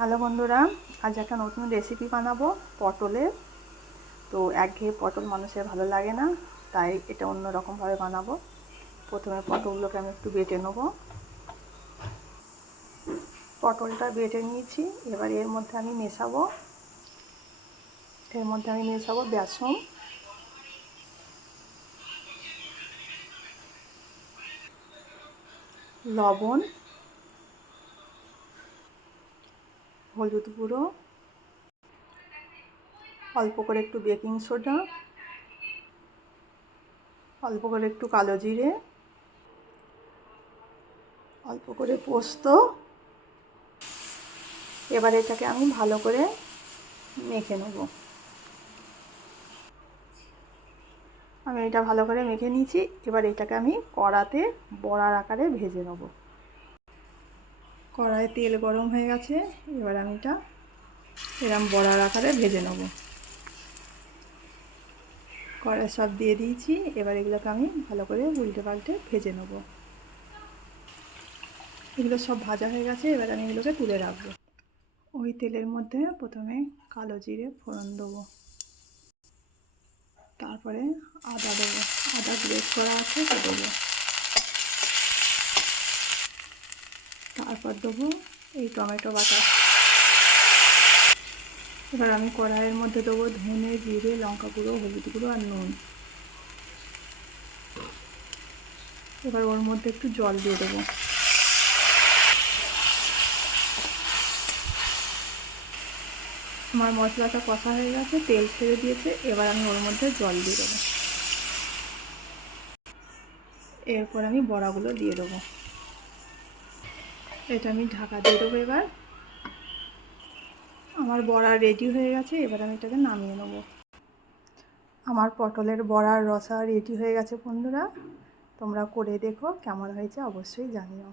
Hello বন্ধুরা, আজ একটা নতুন রেসিপি বানাবো পটলের। তো একঘেয়ে পটল মানুষের ভালো লাগে না, তাই এটা অন্য রকমভাবে বানাবো। প্রথমে পটলগুলোকে আমি একটু বেটে নেব। পটলটা বেটে নিয়েছি, এবার এর মধ্যে আমি মেশাবো। এর মধ্যে আমি মেশাবো বেসন। লবণ। হলুদ গুঁড়ো, অল্প করে একটু বেকিং সোডা, অল্প করে একটু কালো জিরে, অল্প করে পোস্ত। এবার এটাকে আমি ভালো করে মেখে নেব। আমি এটা ভালো করে মেখে নিয়েছি। এবার এটাকে আমি কড়াতে বড়ার আকারে ভেজে নেব। কড়াইয়ে তেল গরম হয়ে গেছে, এবার আমি এটা এরম বড়ার আকারে ভেজে নেব। কড়াই সব দিয়ে দিয়েছি, এবার এগুলোকে আমি ভালো করে উল্টে পাল্টে ভেজে নেব। এগুলো সব ভাজা হয়ে গেছে, এবার আমি এগুলোকে তুলে রাখব। ওই তেলের মধ্যে প্রথমে কালো জিরে ফোড়ন দেবো। তারপরে আদা দেবো, আদা গ্রেট করা আছে, তা দেবো। তারপর দেবো এই টমেটো বাটা। এবার আমি কড়াইয়ের মধ্যে দেবো ধনে, জিরে, লঙ্কা গুঁড়ো, হলুদ গুঁড়ো আর নুন। এবার ওর মধ্যে একটু জল দিয়ে দেবো। আমার মশলাটা কষা হয়ে গেছে, তেল ছেড়ে দিয়েছে, এবার আমি ওর মধ্যে জল দিয়ে দেবো। এরপর আমি বড়াগুলো দিয়ে দেবো। এটা আমি ঢাকা দিয়ে দেবো এবার। আমার বড়া রেডি হয়ে গেছে, এবার আমি এটাকে নামিয়ে নেব। আমার পটলের বড়ার রসা রেডি হয়ে গেছে বন্ধুরা। তোমরা করে দেখো, কেমন হয়েছে অবশ্যই জানিও।